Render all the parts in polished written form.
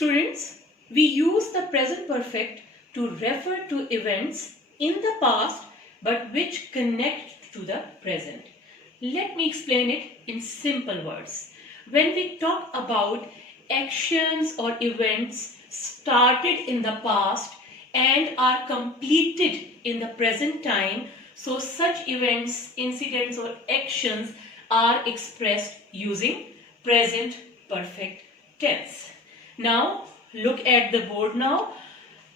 Students, we use the present perfect to refer to events in the past but which connect to the present. Let me explain it in simple words. When we talk about actions or events started in the past and are completed in the present time, so such events, incidents or actions are expressed using present perfect tense. Now look at the board now.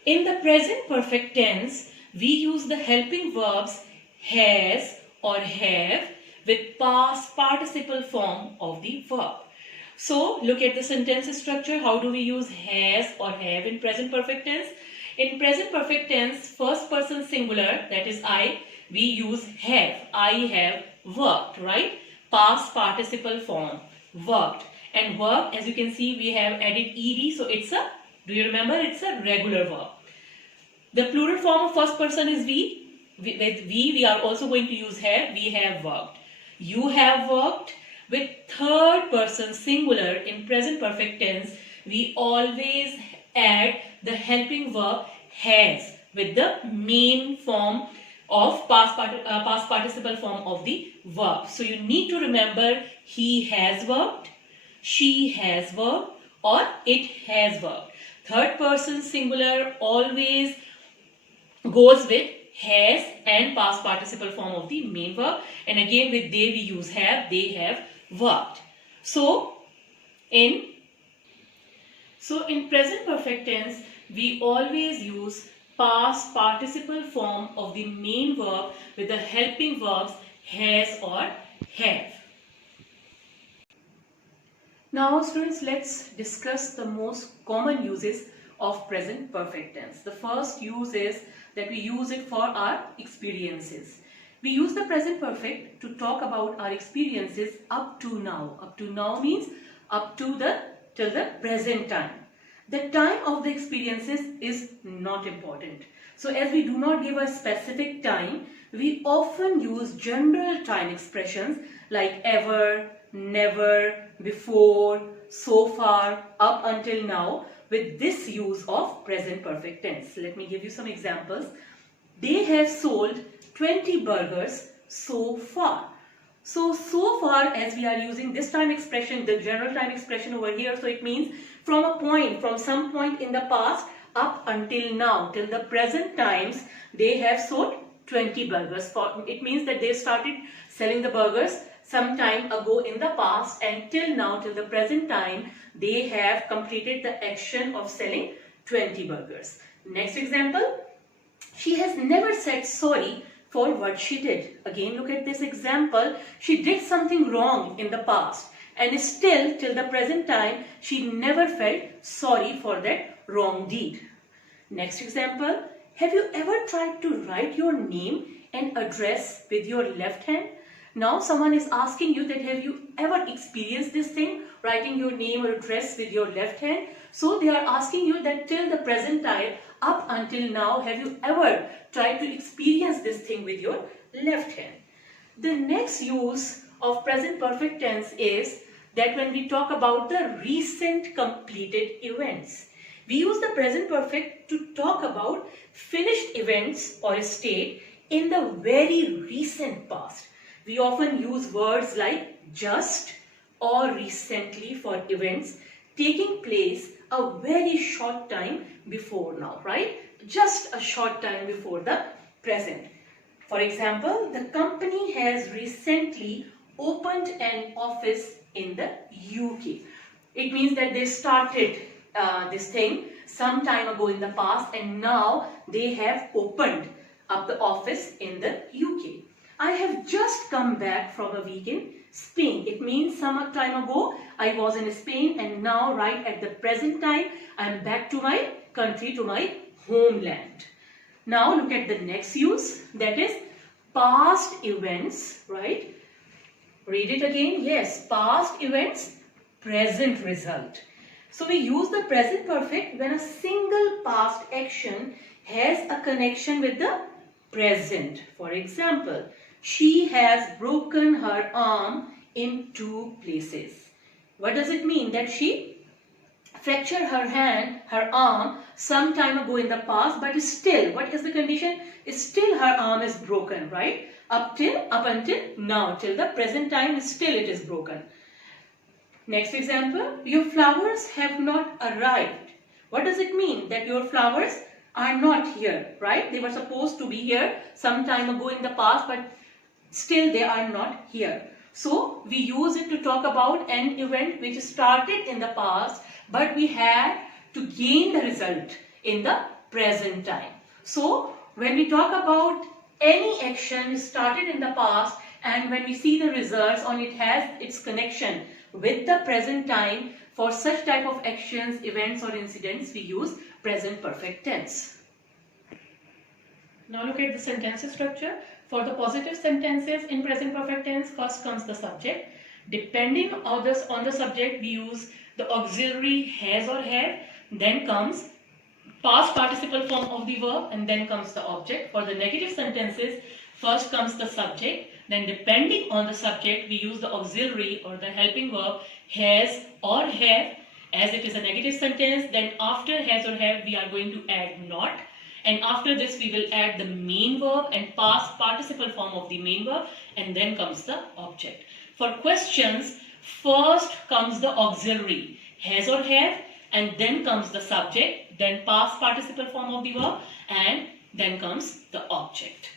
In the present perfect tense, we use the helping verbs has or have with past participle form of the verb. So look at the sentence structure. How do we use has or have in present perfect tense? In present perfect tense, first person singular, that is I, we use have. I have worked, right? Past participle form, worked. And work, as you can see, we have added ed, so it's a, do you remember, it's a regular verb. The plural form of first person is we. With we are also going to use have. We have worked. You have worked. With third person singular in present perfect tense, we always add the helping verb has with the main form of past participle form of the verb. So you need to remember he has worked, she has worked, or it has worked. Third person singular always goes with has and past participle form of the main verb, and again with they we use have. They have worked. So in present perfect tense we always use past participle form of the main verb with the helping verbs has or have. Now students, let's discuss the most common uses of present perfect tense. The first use is that we use it for our experiences. We use the present perfect to talk about our experiences up to now. Up to now means up to till the present time. The time of the experiences is not important. So as we do not give a specific time, we often use general time expressions like ever, never, before, so far, up until now with this use of present perfect tense. Let me give you some examples. They have sold 20 burgers so far. So far, as we are using this time expression, the general time expression over here, so it means from some point in the past up until now, till the present times, they have sold 20 burgers. It means that they started selling the burgers some time ago in the past, and till now, till the present time, they have completed the action of selling 20 burgers. Next example, she has never said sorry for what she did. Again, look at this example. She did something wrong in the past, and still till the present time, she never felt sorry for that wrong deed. Next example, have you ever tried to write your name and address with your left hand? Now someone is asking you that have you ever experienced this thing, writing your name or address with your left hand? So they are asking you that till the present time, up until now, have you ever tried to experience this thing with your left hand? The next use of present perfect tense is that when we talk about the recent completed events. We use the present perfect to talk about finished events or a state in the very recent past. We often use words like just or recently for events taking place a very short time before now, right? Just a short time before the present. For example, the company has recently opened an office in the UK. It means that they started this thing some time ago in the past, and now they have opened up the office in the UK. I have just come back from a week in Spain. It means some time ago I was in Spain, and now right at the present time I am back to my country, to my homeland. Now look at the next use, that is past events, right? Read it again. Yes, past events, present result. So we use the present perfect when a single past action has a connection with the present. For example, she has broken her arm in 2 places. What does it mean? That she fractured her hand, her arm some time ago in the past, but still, what is the condition? Still her arm is broken, right? Up until now, till the present time, still it is broken. Next example, your flowers have not arrived. What does it mean? That your flowers are not here, right? They were supposed to be here some time ago in the past, but still they are not here. So we use it to talk about an event which started in the past, but we had to gain the result in the present time. So when we talk about any action started in the past, and when we see the results on it has its connection with the present time, for such type of actions, events or incidents, we use present perfect tense. Now look at the sentence structure. For the positive sentences in present perfect tense, first comes the subject. Depending on the subject, we use the auxiliary has or have. Then comes past participle form of the verb, and then comes the object. For the negative sentences, first comes the subject. Then depending on the subject, we use the auxiliary or the helping verb has or have. As it is a negative sentence, then after has or have, we are going to add not. And after this, we will add the main verb and past participle form of the main verb, and then comes the object. For questions, first comes the auxiliary, has or have, and then comes the subject, then past participle form of the verb, and then comes the object.